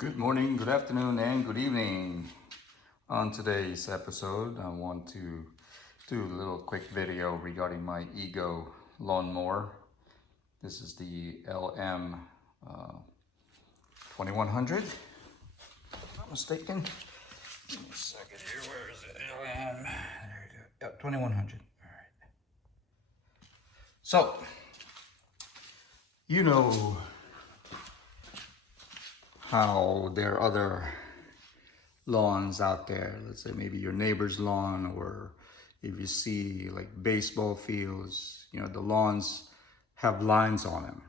Good morning, good afternoon, and good evening. On today's episode, I want to do a little quick video regarding my EGO lawnmower. This is the LM-2100, if I'm not mistaken. Give me a second here, where is it? LM, there you go, 2100, all right. So, you know how there are other lawns out there. Let's say maybe your neighbor's lawn, or if you see like baseball fields, the lawns have lines on them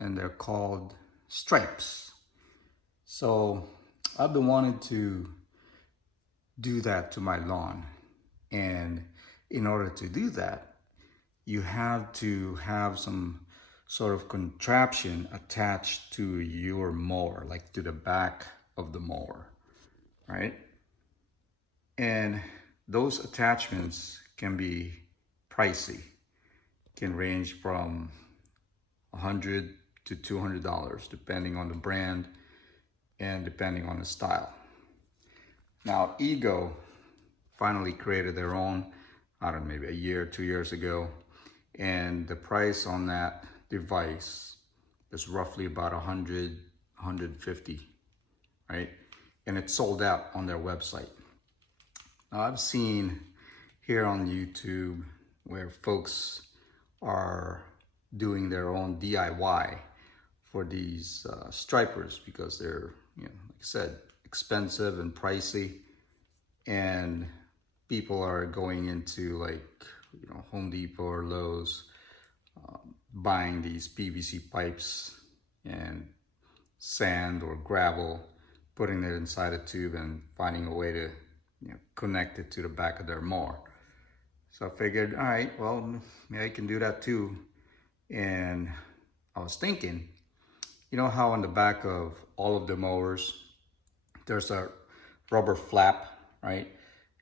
and they're called stripes. So I've been wanting to do that to my lawn. And in order to do that, you have to have some sort of contraption attached to your mower, like to the back of the mower, right? And those attachments can be pricey, can range from $100 to $200 depending on the brand and depending on the style. Now, EGO finally created their own, I don't know, maybe a year, 2 years ago, and the price on that device is roughly about 100, 150, right? And it's sold out on their website. Now, I've seen here on YouTube where folks are doing their own DIY for these stripers because they're, like I said, expensive and pricey, and people are going into Home Depot or Lowe's, buying these PVC pipes and sand or gravel, putting it inside a tube and finding a way to connect it to the back of their mower. So I figured, all right, well, maybe I can do that too. And I was thinking, you know how on the back of all of the mowers, there's a rubber flap, right?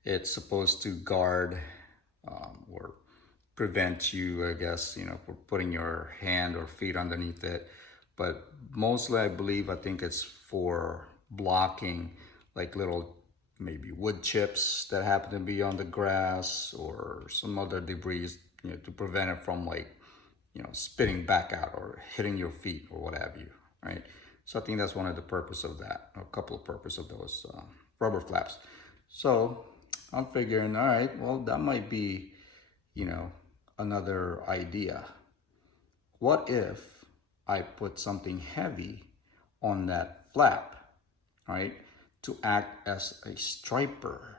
It's supposed to guard or prevent you, I guess, for putting your hand or feet underneath it. But mostly I think it's for blocking like little maybe wood chips that happen to be on the grass or some other debris, to prevent it from spitting back out or hitting your feet or what have you, right? So I think that's one of the purpose of that, a couple of purpose of those rubber flaps. So I'm figuring, all right, well, that might be, another idea. What if I put something heavy on that flap, right, to act as a striper,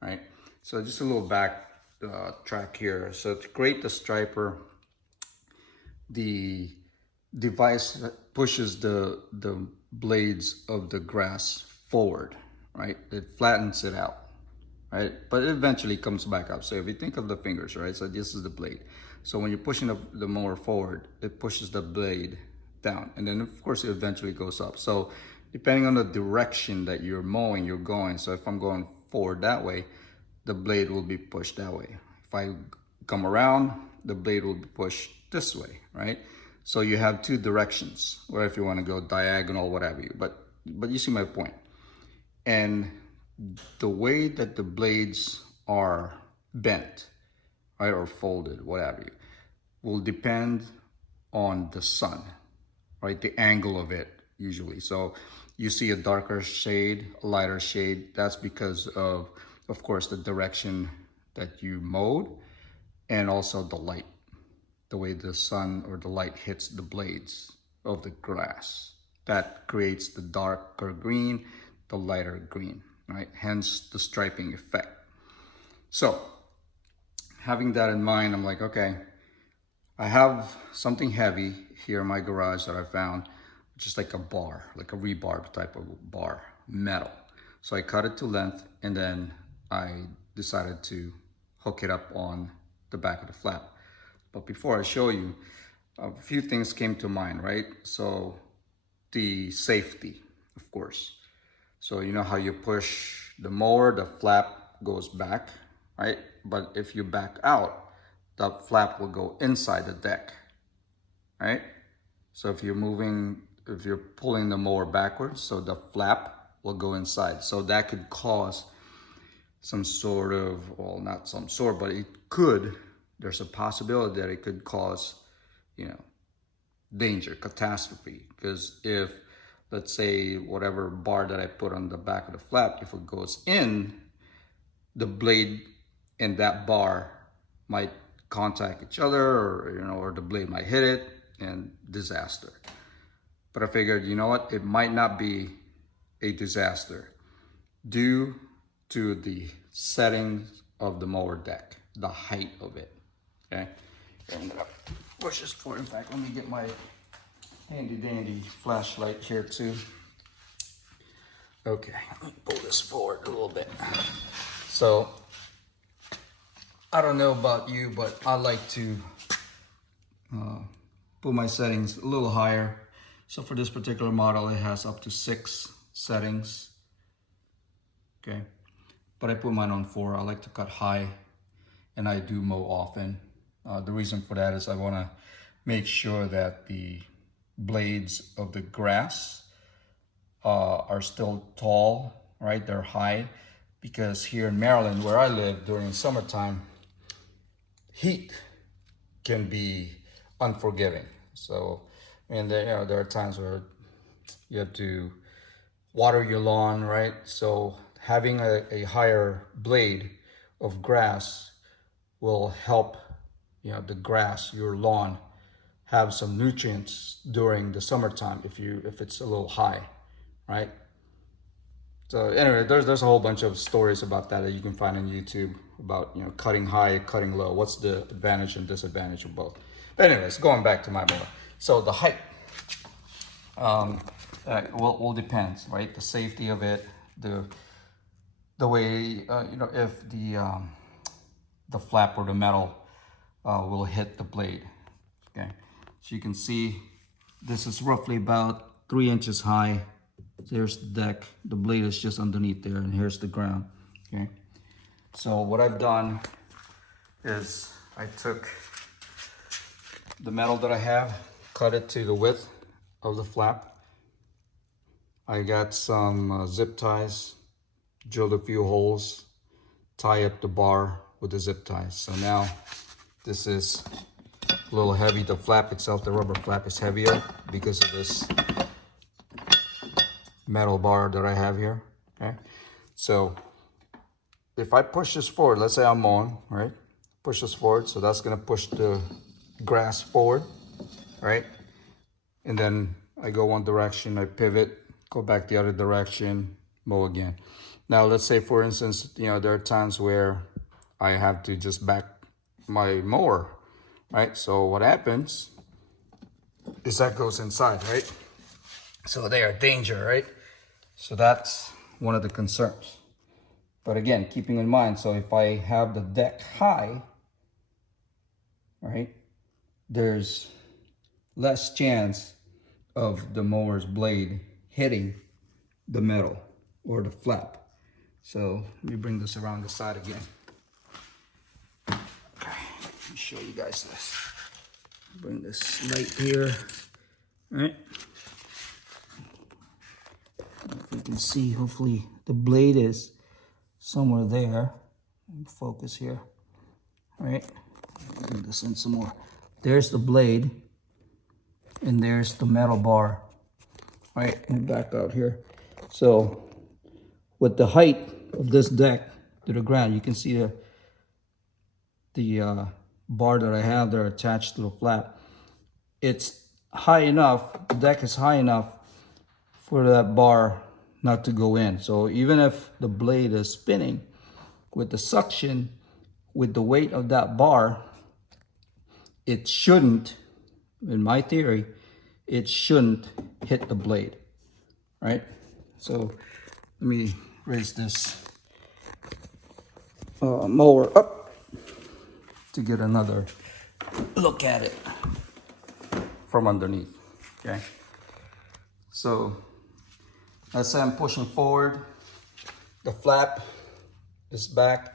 right? So just a little back track here. So to create the striper, the device pushes the blades of the grass forward, right? It flattens it out, right? But it eventually comes back up. So if you think of the fingers, right? So this is the blade. So when you're pushing the mower forward, it pushes the blade down. And then of course it eventually goes up. So depending on the direction that you're mowing, you're going. So if I'm going forward that way, the blade will be pushed that way. If I come around, the blade will be pushed this way, right? So you have two directions, or if you want to go diagonal, whatever you, but you see my point. And the way that the blades are bent, right, or folded, whatever you, will depend on the sun, right? The angle of it usually. So you see a darker shade, a lighter shade. That's because of course, the direction that you mowed, and also the light, the way the sun or the light hits the blades of the grass. That creates the darker green, the lighter green, right? Hence the striping effect. So having that in mind, I'm like, okay, I have something heavy here in my garage that I found, just like a bar, like a rebar type of bar, metal. So I cut it to length, and then I decided to hook it up on the back of the flap. But before I show you, a few things came to mind, right? So the safety, of course. So you know how you push the mower, the flap goes back, right? But if you back out, the flap will go inside the deck, right? So if you're moving if you're pulling the mower backwards, so the flap will go inside. So that could cause some sort of, well, not some sort, but it could, there's a possibility that it could cause, you know, danger, catastrophe. Because if, let's say, whatever bar that I put on the back of the flap, if it goes in, the blade and that bar might contact each other, or, you know, or the blade might hit it, and disaster. But I figured, you know what, it might not be a disaster due to the settings of the mower deck, the height of it. Okay, I'm gonna push this forward. In fact, let me get my handy dandy flashlight here too. Okay, let me pull this forward a little bit. So I don't know about you, but I like to put my settings a little higher. So for this particular model, it has up to 6 settings. Okay, but I put mine on 4. I like to cut high, and I do mow often. The reason for that is I want to make sure that the blades of the grass are still tall, right? They're high, because here in Maryland, where I live, during summertime, heat can be unforgiving. So, and there, you know, there are times where you have to water your lawn, right? So having a higher blade of grass will help, you know, the grass, your lawn, have some nutrients during the summertime if it's a little high, right? So anyway, there's a whole bunch of stories about that you can find on YouTube about, you know, cutting high, cutting low. What's the advantage and disadvantage of both? But anyways, going back to my mower. So the height will depend, right? The safety of it, the way, you know, if the flap or the metal will hit the blade. Okay, so you can see this is roughly about 3 inches high. There's the deck, the blade is just underneath there, and here's the ground. Okay, so what I've done is I took the metal that I have, cut it to the width of the flap. I got some zip ties, drilled a few holes, tie up the bar with the zip ties. So now this is a little heavy. The flap itself, the rubber flap, is heavier because of this metal bar that I have here. Okay, so if I push this forward, let's say I'm mowing, right? Push this forward, so that's gonna push the grass forward, right? And then I go one direction, I pivot, go back the other direction, mow again. Now let's say, for instance, you know, there are times where I have to just back my mower, right? So what happens is that goes inside, right? So they are danger, right? So that's one of the concerns. But again, keeping in mind, so if I have the deck high, right, there's less chance of the mower's blade hitting the metal or the flap. So let me bring this around the side again. Okay, let me show you guys this. Bring this light here, right? If you can see, hopefully the blade is somewhere there. Focus here, right? Bring this in some more. There's the blade, and there's the metal bar, right? And back out here. So with the height of this deck to the ground, you can see the bar that I have there attached to the flap. It's high enough, the deck is high enough for that bar not to go in. So even if the blade is spinning, with the suction, with the weight of that bar, it shouldn't, in my theory, it shouldn't hit the blade, right? So let me raise this mower up to get another look at it from underneath, okay? So let's say I'm pushing forward, the flap is back.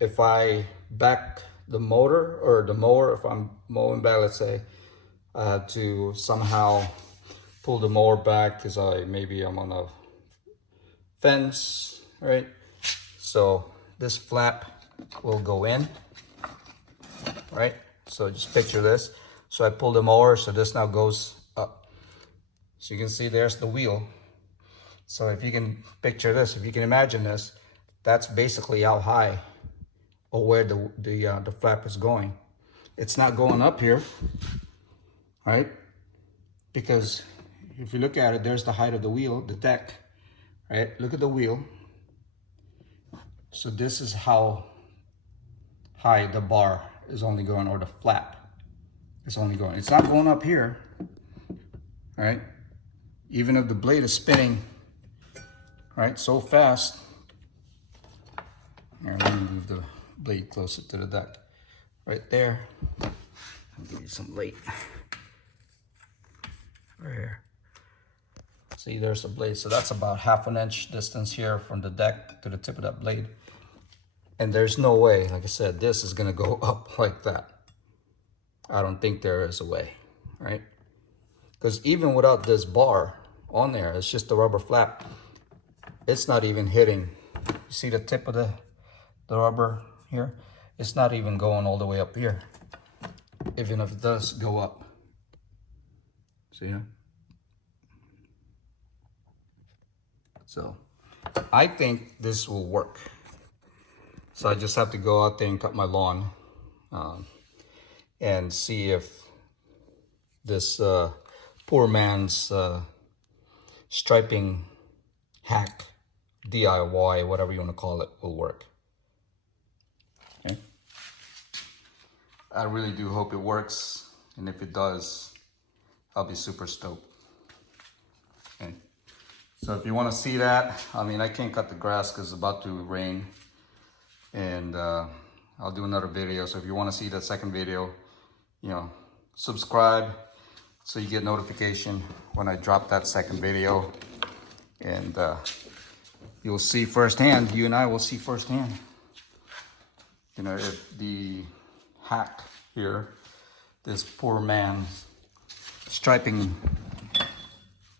If I back the motor or the mower, if I'm mowing back, let's say, I had to somehow pull the mower back because I'm on a fence, right? So this flap will go in, right? So just picture this. So I pull the mower, so this now goes up. So you can see there's the wheel. So if you can picture this, if you can imagine this, that's basically how high or where the flap is going. It's not going up here, right? Because if you look at it, there's the height of the wheel, the deck, right? Look at the wheel. So this is how high the bar is only going, or the flap is only going. It's not going up here, right? Even if the blade is spinning, right, so fast. Here, let me move the blade closer to the deck. Right there. I'll give you some light. Right here. See, there's the blade. So that's about 1/2 inch distance here from the deck to the tip of that blade. And there's no way, like I said, this is gonna go up like that. I don't think there is a way, right? Because even without this bar on there, it's just the rubber flap. It's not even hitting. You see the tip of the rubber here? It's not even going all the way up here, even if it does go up. See here? So I think this will work. So I just have to go out there and cut my lawn and see if this poor man's striping hack, DIY, whatever you want to call it, will work. Okay. I really do hope it works, and if it does, I'll be super stoked. Okay. So if you want to see that, I mean, I can't cut the grass because it's about to rain, and I'll do another video. So if you want to see that second video, you know, subscribe so you get notification when I drop that second video, and you'll see firsthand, you and I will see firsthand, you know, if the hack here, this poor man's striping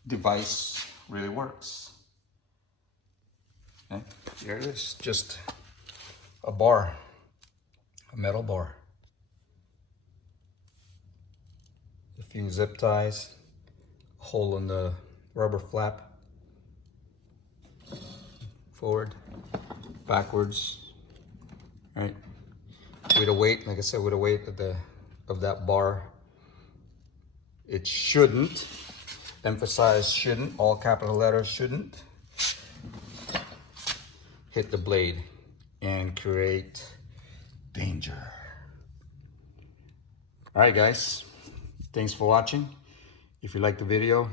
device really works. Okay, here it is, just a bar, a metal bar. A few zip ties, a hole in the rubber flap, forward, backwards, right? With a weight, like I said, with a weight of that bar, it shouldn't, emphasize shouldn't, all capital letters shouldn't, hit the blade and create danger. All right, guys, thanks for watching. If you liked the video,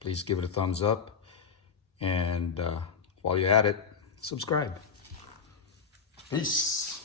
please give it a thumbs up, and while you're at it, subscribe. Peace.